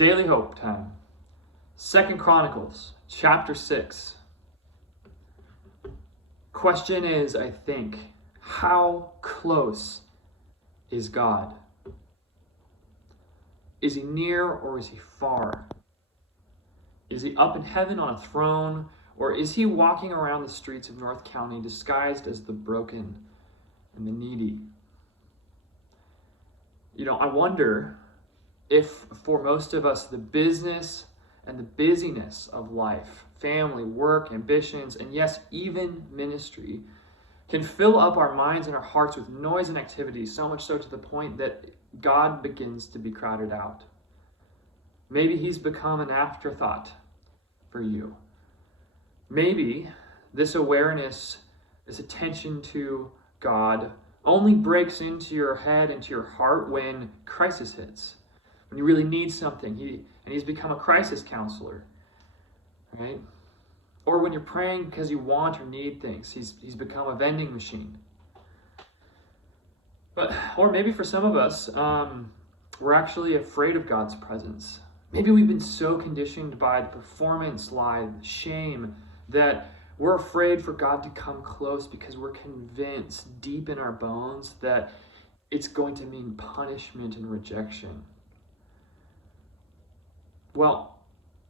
Daily Hope time. 2 Chronicles, chapter 6. Question is, I think, how close is God? Is he near or is he far? Is he up in heaven on a throne, or is he walking around the streets of North County disguised as the broken and the needy? I wonder if for most of us the business and the busyness of life, family, work, ambitions, and yes, even ministry, can fill up our minds and our hearts with noise and activity, so much so to the point that God begins to be crowded out. Maybe he's become an afterthought for you. Maybe this awareness, this attention to God only breaks into your head, into your heart when crisis hits, when you really need something, and he's become a crisis counselor, right? Or when you're praying because you want or need things, he's become a vending machine. Or maybe for some of us, we're actually afraid of God's presence. Maybe we've been so conditioned by the performance lie, the shame, that we're afraid for God to come close because we're convinced deep in our bones that it's going to mean punishment and rejection. Well,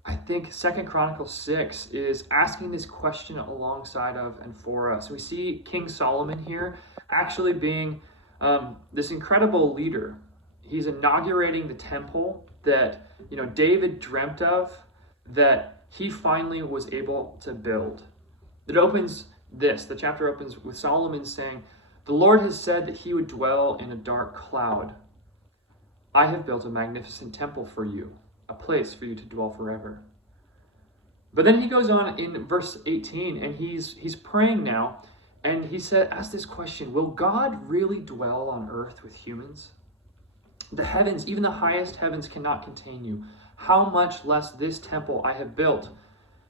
I think 2 Chronicles 6 is asking this question alongside of and for us. We see King Solomon here actually being this incredible leader. He's inaugurating the temple that David dreamt of, that he finally was able to build. The chapter opens with Solomon saying, "The Lord has said that he would dwell in a dark cloud. I have built a magnificent temple for you, a place for you to dwell forever." But then he goes on in verse 18, and he's praying now, and he asks this question: will God really dwell on earth with humans? The heavens, even the highest heavens, cannot contain you. How much less this temple I have built?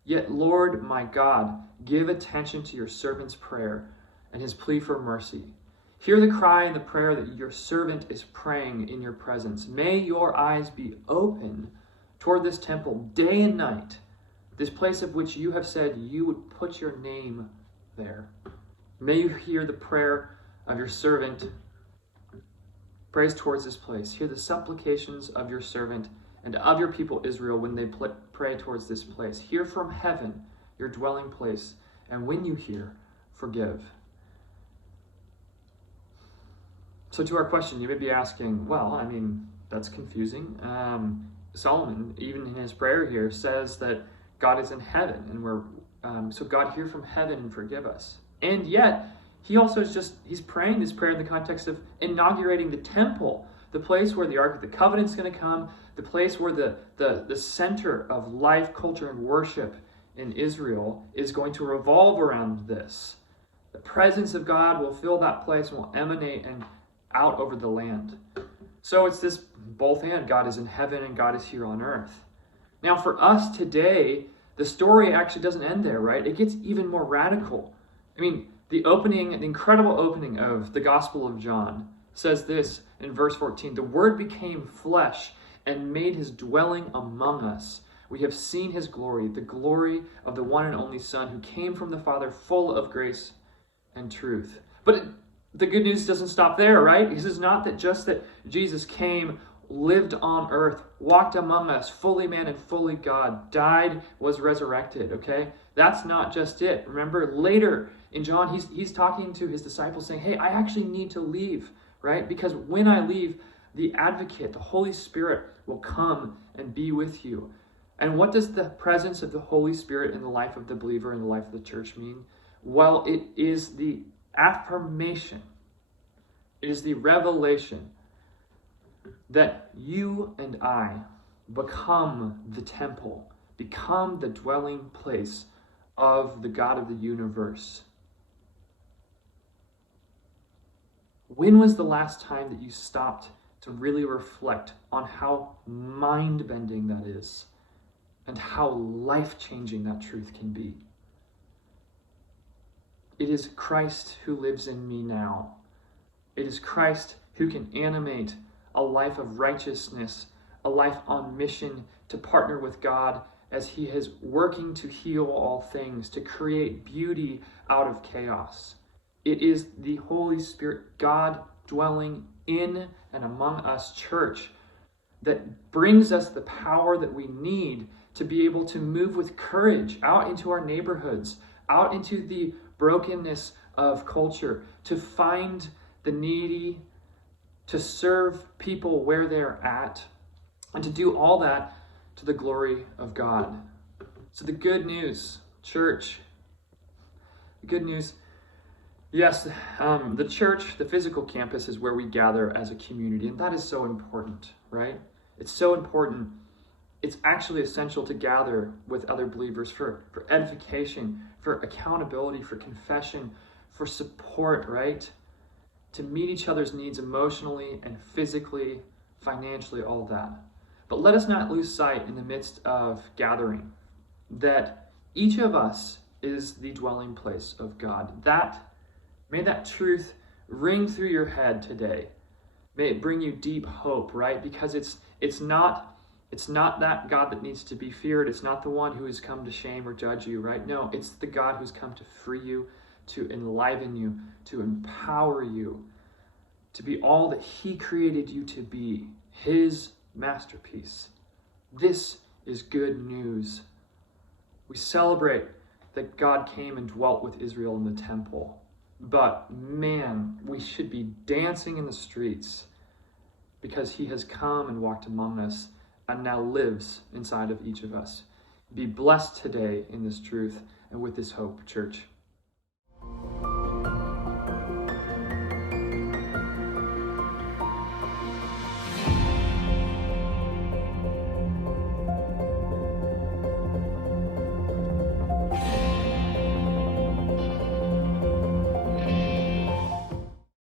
Yet, Lord my God, give attention to your servant's prayer and his plea for mercy. Hear the cry and the prayer that your servant is praying in your presence. May your eyes be open toward this temple day and night, this place of which you have said you would put your name there. May you hear the prayer of your servant, prays towards this place. Hear the supplications of your servant and of your people Israel when they pray towards this place. Hear from heaven, your dwelling place, and when you hear, forgive. So to our question, you may be asking, well, that's confusing. Solomon, even in his prayer here, says that God is in heaven, and so God, hear from heaven and forgive us. And yet, he also he's praying this prayer in the context of inaugurating the temple, the place where the Ark of the Covenant is going to come, the place where the center of life, culture, and worship in Israel is going to revolve around this. The presence of God will fill that place and will emanate and out over the land. So it's this both and. God is in heaven and God is here on earth. Now for us today, the story actually doesn't end there, right? It gets even more radical. The incredible opening of the Gospel of John says this in verse 14: "The Word became flesh and made his dwelling among us. We have seen his glory, the glory of the one and only Son who came from the Father, full of grace and truth." But the good news doesn't stop there, right? This is not that Jesus came, lived on earth, walked among us, fully man and fully God, died, was resurrected, okay? That's not just it. Remember, later in John, he's talking to his disciples saying, hey, I actually need to leave, right? Because when I leave, the advocate, the Holy Spirit, will come and be with you. And what does the presence of the Holy Spirit in the life of the believer, in the life of the church mean? Well, it is the affirmation, it is the revelation that you and I become the temple, become the dwelling place of the God of the universe. When was the last time that you stopped to really reflect on how mind-bending that is and how life-changing that truth can be? It is Christ who lives in me now. It is Christ who can animate a life of righteousness, a life on mission to partner with God as he is working to heal all things, to create beauty out of chaos. It is the Holy Spirit, God dwelling in and among us, church, that brings us the power that we need to be able to move with courage out into our neighborhoods, out into the brokenness of culture, to find the needy, to serve people where they're at, and to do all that to the glory of God. So the good news, church, the good news, yes, the church, the physical campus is where we gather as a community, and that is so important, right? It's so important. It's actually essential to gather with other believers for edification, for accountability, for confession, for support, right? To meet each other's needs emotionally and physically, financially, all that. But let us not lose sight in the midst of gathering that each of us is the dwelling place of God. May that truth ring through your head today. May it bring you deep hope, right? Because it's not that God that needs to be feared. It's not the one who has come to shame or judge you, right? No, it's the God who's come to free you, to enliven you, to empower you, to be all that he created you to be, his masterpiece. This is good news. We celebrate that God came and dwelt with Israel in the temple. But man, we should be dancing in the streets because he has come and walked among us and now lives inside of each of us. Be blessed today in this truth and with this hope, church.